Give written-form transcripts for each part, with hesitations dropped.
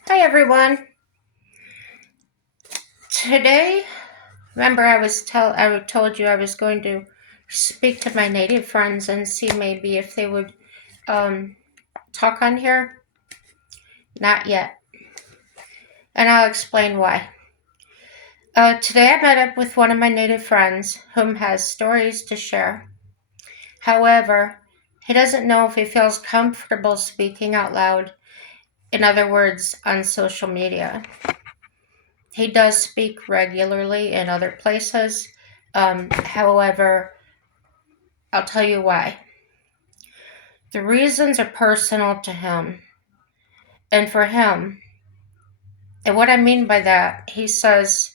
Hi everyone. Today, remember I told you I was going to speak to my native friends and see maybe if they would um, talk on here. Not yet, and I'll explain why. Today I met up with one of my native friends whom has stories to share. However, he doesn't know if he feels comfortable speaking out loud. In other words, on social media. He does speak regularly in other places. However, I'll tell you why. The reasons are personal to him and for him. And what I mean by that, he says,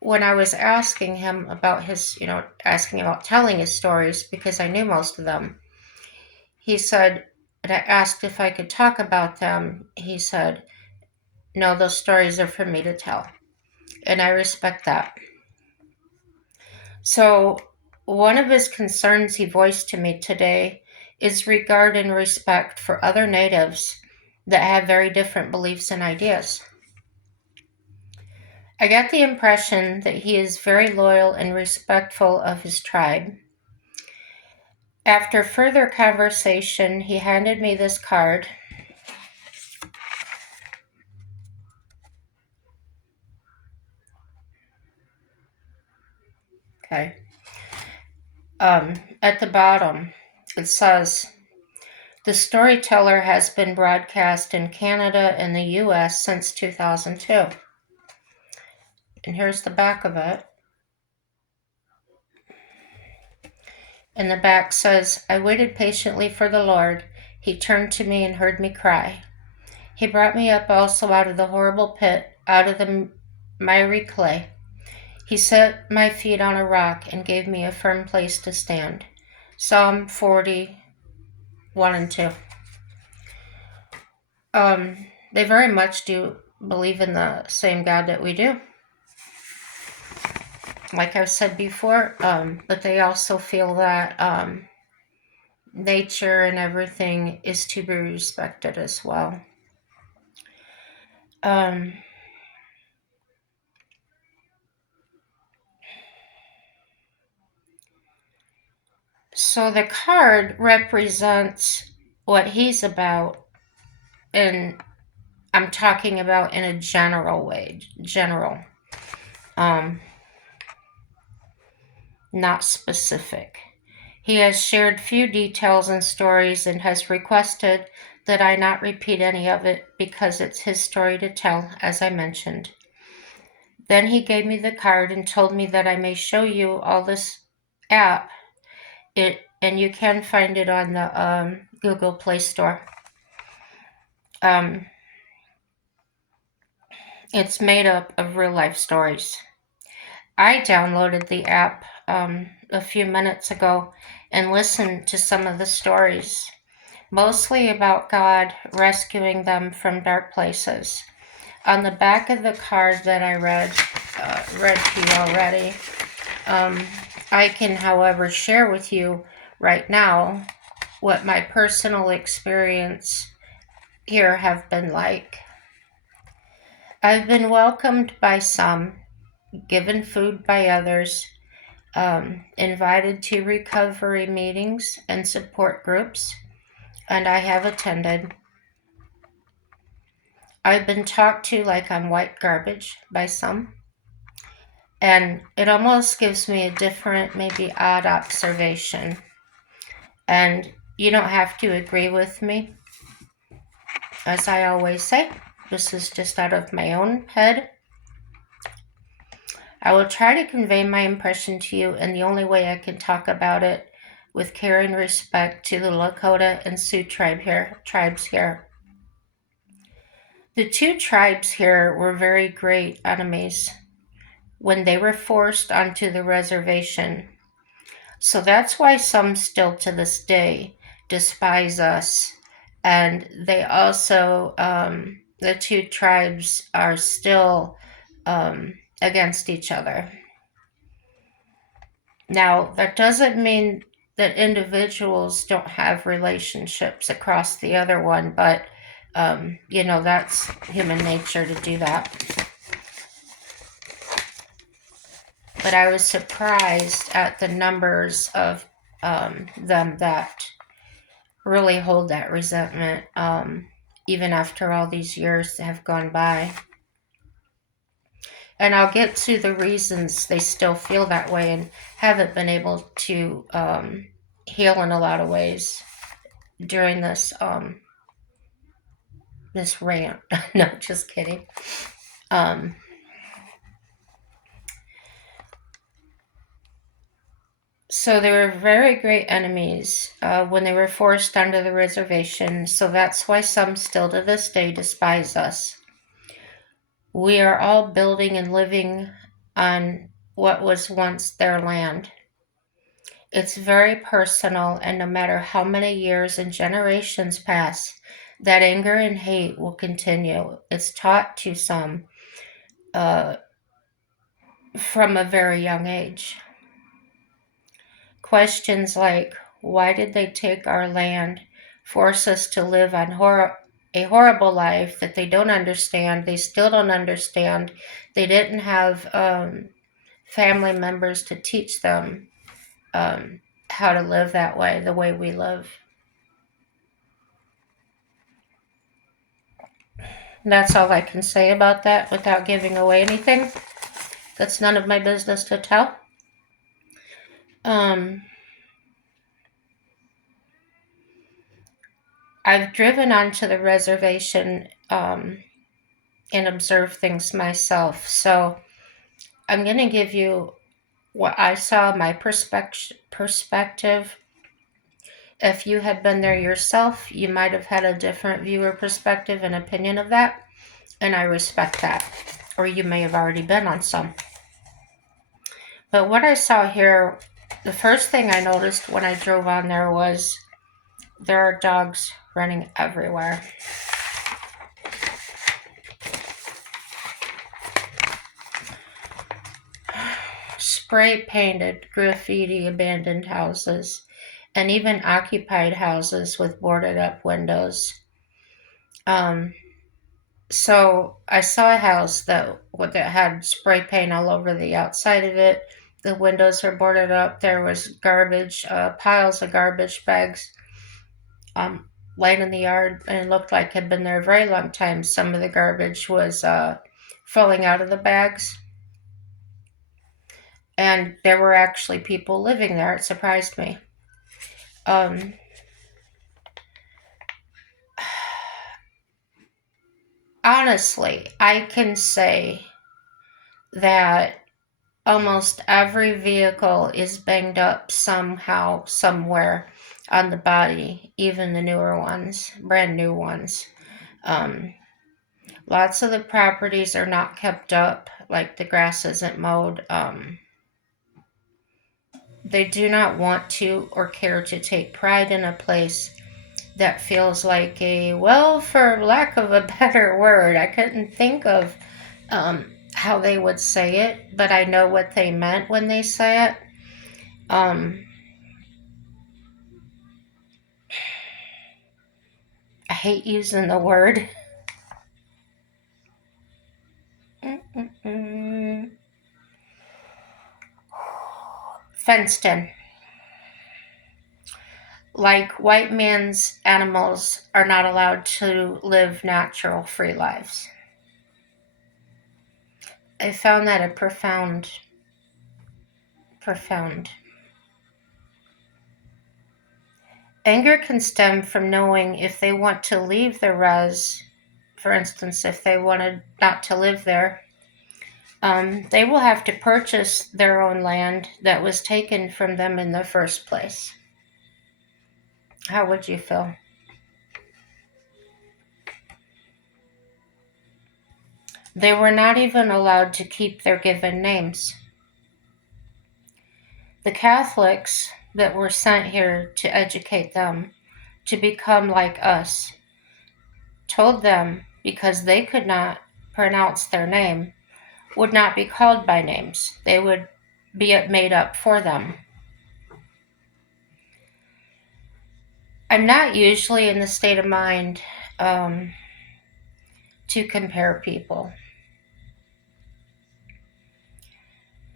when I was asking him about asking about telling his stories because I knew most of them, he said, and I asked if I could talk about them. He said, no, those stories are for me to tell. And I respect that. So, one of his concerns he voiced to me today is regard and respect for other natives that have very different beliefs and ideas. I get the impression that he is very loyal and respectful of his tribe. After further conversation, he handed me this card. Okay. At the bottom, it says, the storyteller has been broadcast in Canada and the US since 2002. And here's the back of it. And the back says, I waited patiently for the Lord. He turned to me and heard me cry. He brought me up also out of the horrible pit, out of the miry clay. He set my feet on a rock and gave me a firm place to stand. Psalm 41 and 2. They very much do believe in the same God that we do. Like I've said before, but they also feel that nature and everything is to be respected as well. Um, so the card represents what he's about, and I'm talking about in a general way, um, not specific. He has shared few details and stories and has requested that I not repeat any of it because it's his story to tell, as I mentioned. Then he gave me the card and told me that I may show you all this app. And you can find it on the Google Play Store. Um, it's made up of real life stories. I downloaded the app a few minutes ago and listened to some of the stories, mostly about God rescuing them from dark places. On the back of the card that I read to you already, I can, however, share with you right now what my personal experience here have been like. I've been welcomed by some, given food by others, invited to recovery meetings and support groups, and I have attended. I've been talked to like I'm white garbage by some, and it almost gives me a different, maybe odd observation. And you don't have to agree with me. As I always say, this is just out of my own head. I will try to convey my impression to you in the only way I can talk about it, with care and respect to the Lakota and Sioux tribes here. The two tribes here were very great enemies when they were forced onto the reservation. So that's why some still to this day despise us. And they also, the two tribes are still against each other. Now, that doesn't mean that individuals don't have relationships across the other one, but That's human nature to do that. But I was surprised at the numbers of them that really hold that resentment, even after all these years have gone by. And I'll get to the reasons they still feel that way and haven't been able to heal in a lot of ways during this rant. No, just kidding. Um, so they were very great enemies when they were forced onto the reservation. So that's why some still to this day despise us. We are all building and living on what was once their land. It's very personal, and no matter how many years and generations pass, that anger and hate will continue. It's taught to some uh, from a very young age. Questions like, why did they take our land, force us to live on a horrible life that they don't understand, they still don't understand, they didn't have family members to teach them how to live that way, the way we live. And that's all I can say about that without giving away anything. That's none of my business to tell. I've driven onto the reservation and observed things myself. So I'm going to give you what I saw, my perspective. If you had been there yourself, you might have had a different view or perspective and opinion of that, and I respect that. Or you may have already been on some. But what I saw here, the first thing I noticed when I drove on there was there are dogs running everywhere. Spray painted, graffiti, abandoned houses, and even occupied houses with boarded up windows. So I saw a house that had spray paint all over the outside of it. The windows were boarded up. There was garbage, piles of garbage bags laying in the yard, and it looked like it had been there a very long time. Some of the garbage was falling out of the bags. And there were actually people living there. It surprised me. Honestly, I can say that almost every vehicle is banged up somehow, somewhere on the body, even the newer ones, brand new ones. Lots of the properties are not kept up, like the grass isn't mowed. They do not want to or care to take pride in a place that feels like for lack of a better word, I couldn't think of how they would say it, but I know what they meant when they say it. I hate using the word. Fenced in. Like white man's animals are not allowed to live natural, free lives. I found that a profound. Anger can stem from knowing if they want to leave the res, for instance, if they wanted not to live there, they will have to purchase their own land that was taken from them in the first place. How would you feel? They were not even allowed to keep their given names. The Catholics that were sent here to educate them to become like us told them because they could not pronounce their name, would not be called by names. They would be made up for them. I'm not usually in the state of mind to compare people.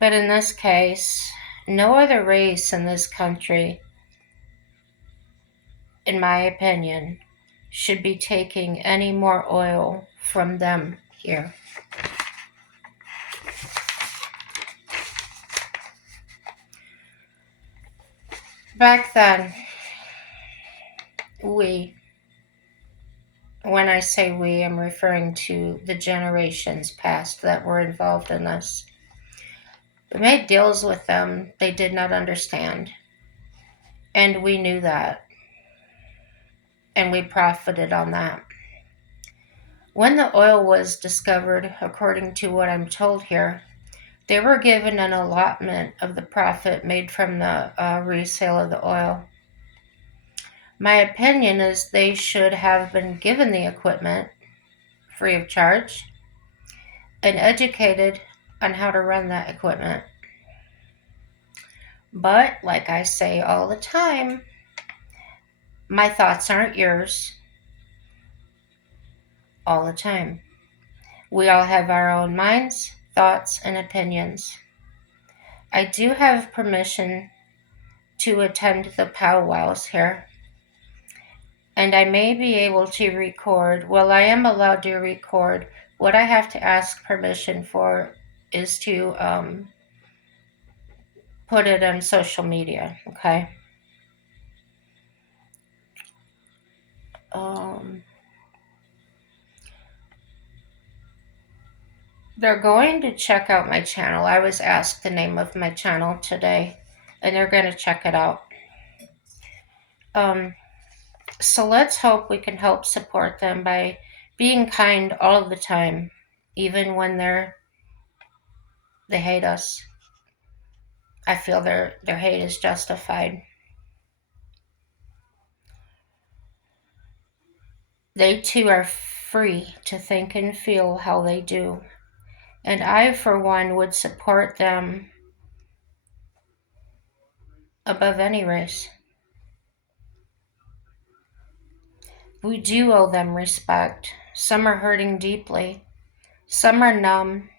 But in this case, no other race in this country, in my opinion, should be taking any more oil from them here. Back then, when I say we, I'm referring to the generations past that were involved in this. We made deals with them they did not understand. And we knew that. And we profited on that. When the oil was discovered, according to what I'm told here, they were given an allotment of the profit made from the resale of the oil. My opinion is they should have been given the equipment free of charge and educated on how to run that equipment. But, like I say all the time, my thoughts aren't yours all the time. We all have our own minds, thoughts, and opinions. I do have permission to attend the powwows here, and I may be able to record. Well, I am allowed to record. What I have to ask permission for is to put it on social media, okay? They're going to check out my channel. I was asked the name of my channel today, and they're going to check it out. So let's hope we can help support them by being kind all of the time, even when they hate us. I feel their hate is justified. They too are free to think and feel how they do. And I, for one, would support them above any race. We do owe them respect. Some are hurting deeply. Some are numb.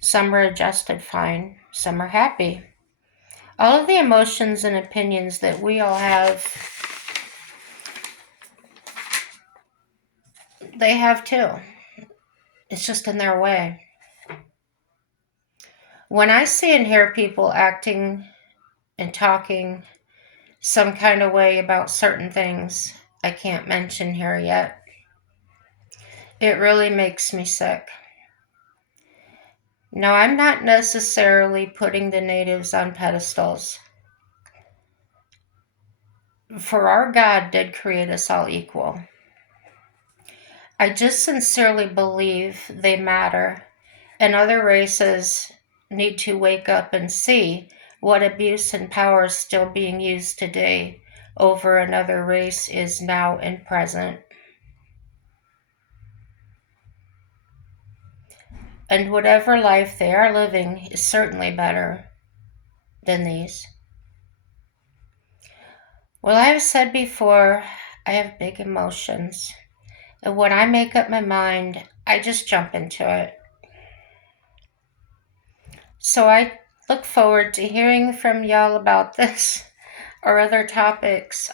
Some are adjusted fine. Some are happy. All of the emotions and opinions that we all have, they have too. It's just in their way. When I see and hear people acting and talking some kind of way about certain things I can't mention here yet, it really makes me sick. Now, I'm not necessarily putting the natives on pedestals, for our God did create us all equal. I just sincerely believe they matter, and other races need to wake up and see what abuse and power is still being used today over another race is now and present. And whatever life they are living is certainly better than these. Well, I've said before, I have big emotions. And when I make up my mind, I just jump into it. So I look forward to hearing from y'all about this or other topics.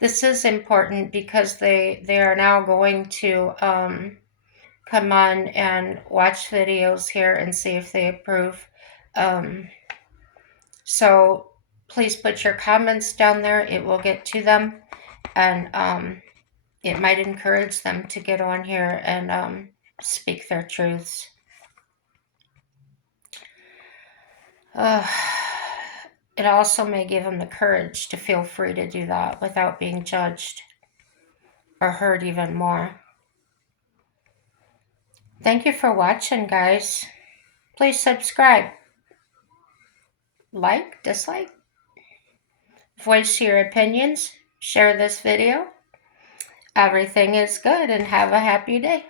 This is important because they are now going to come on and watch videos here and see if they approve. So please put your comments down there. It will get to them, and it might encourage them to get on here and speak their truths. It also may give them the courage to feel free to do that without being judged or hurt even more. Thank you for watching, guys. Please subscribe, like, dislike, voice your opinions, share this video. Everything is good, and have a happy day.